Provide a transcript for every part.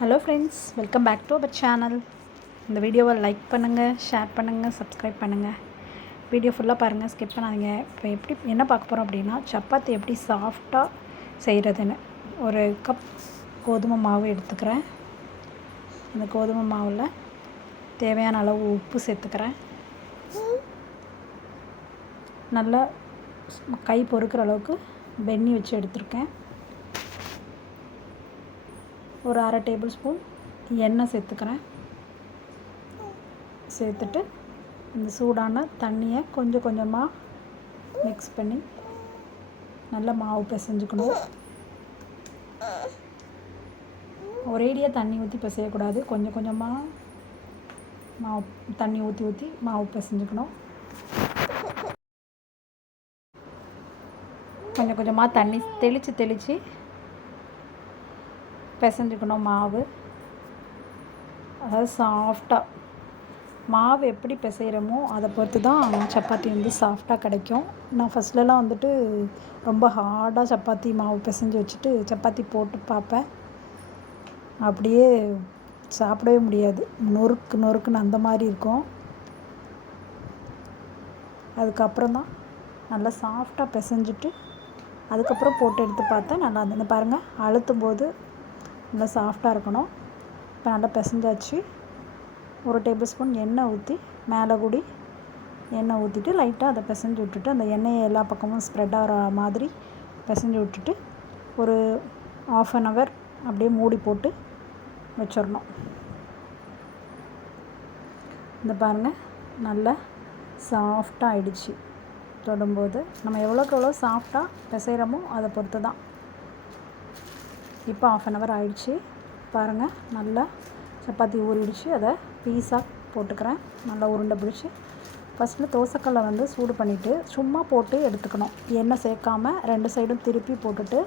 Hello friends, welcome back to our channel. இந்த வீடியோவை like பண்ணுங்கள், ஷேர் பண்ணுங்கள், சப்ஸ்கிரைப் பண்ணுங்கள். வீடியோ ஃபுல்லாக பாருங்கள், ஸ்கிப் பண்ணாதீங்க. இப்போ என்ன பார்க்க போகிறோம் அப்படின்னா, சப்பாத்தி எப்படி சாஃப்டாக செய்கிறதுன்னு. ஒரு கப் கோதுமை மாவு எடுத்துக்கிறேன். அந்த கோதுமை மாவில் தேவையான அளவு உப்பு சேர்த்துக்கிறேன். நல்லா கை பொறுக்கிற அளவுக்கு வெந்நீர் வச்சு எடுத்துருக்கேன். ஒரு அரை டேபிள் ஸ்பூன் எண்ணெய் சேர்த்துக்கிறேன். சேர்த்துட்டு இந்த சூடான தண்ணியை கொஞ்சம் கொஞ்சமாக மிக்ஸ் பண்ணி நல்லா மாவு பிசைஞ்சுக்கணும். ஒரேடியாக தண்ணி ஊற்றி பிசையக்கூடாது. கொஞ்சம் கொஞ்சமாக மாவு தண்ணி ஊற்றி மாவு பிசைஞ்சுக்கணும். கொஞ்சம் கொஞ்சமாக தண்ணி தெளித்து பிசைஞ்சுக்கணும் மாவு. அதாவது சாஃப்டாக மாவு எப்படி பிசைகிறோமோ அதை பொறுத்து தான் சப்பாத்தி சாஃப்டாக கிடைக்கும். நான் ஃபஸ்ட்லலாம் ரொம்ப ஹார்டாக சப்பாத்தி மாவு பிசைஞ்சு வச்சுட்டு சப்பாத்தி போட்டு பார்ப்பேன். அப்படியே சாப்பிடவே முடியாது. நொறுக்குன்னு அந்த மாதிரி இருக்கும். அதுக்கப்புறம் தான் நல்லா சாஃப்டாக பிசைஞ்சிட்டு அதுக்கப்புறம் போட்டு எடுத்து பார்த்தா நல்லா இருந்தது. பாருங்கள், அழுத்தும் போது நல்லா சாஃப்டாக இருக்கணும். இப்போ நல்லா பிசைஞ்சாச்சு. ஒரு டேபிள் ஸ்பூன் எண்ணெய் ஊற்றி மேலே கூடி எண்ணெய் ஊற்றிட்டு லைட்டாக அதை பிசைஞ்சு விட்டுட்டு அந்த எண்ணெயை எல்லா பக்கமும் ஸ்ப்ரெட் ஆகிற மாதிரி பிசைஞ்சு விட்டுட்டு ஒரு 1/2 hour அப்படியே மூடி போட்டு வச்சிடணும். இந்த பாருங்கள், நல்லா சாஃப்டாக ஆகிடுச்சு. தொடும்போது நம்ம எவ்வளோக்கு எவ்வளோ சாஃப்டாக பிசைகிறோமோ அதை பொறுத்து தான். இப்போ 1/2 hour ஆகிடுச்சு. பாருங்கள், நல்லா சப்பாத்தி ஊறிடுச்சு. அதை பீஸாக போட்டுக்கிறேன். நல்லா உருண்டை பிடிச்சி ஃபஸ்ட்டில் தோசைக்கல்லை சூடு பண்ணிவிட்டு சும்மா போட்டு எடுத்துக்கணும். எண்ணெய் சேர்க்காம 2 சைடும் திருப்பி போட்டுட்டு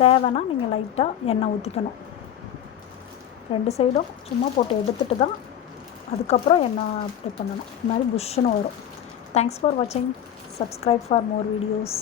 தேவைன்னா நீங்கள் லைட்டாக எண்ணெய் ஊற்றிக்கணும். 2 சைடும் சும்மா போட்டு எடுத்துகிட்டு தான் அதுக்கப்புறம் எண்ணெய் அப்ளை பண்ணணும். இது மாதிரி புஷ்ஷுன்னு வரும். தேங்க்ஸ் ஃபார் வாட்சிங். Subscribe for more videos.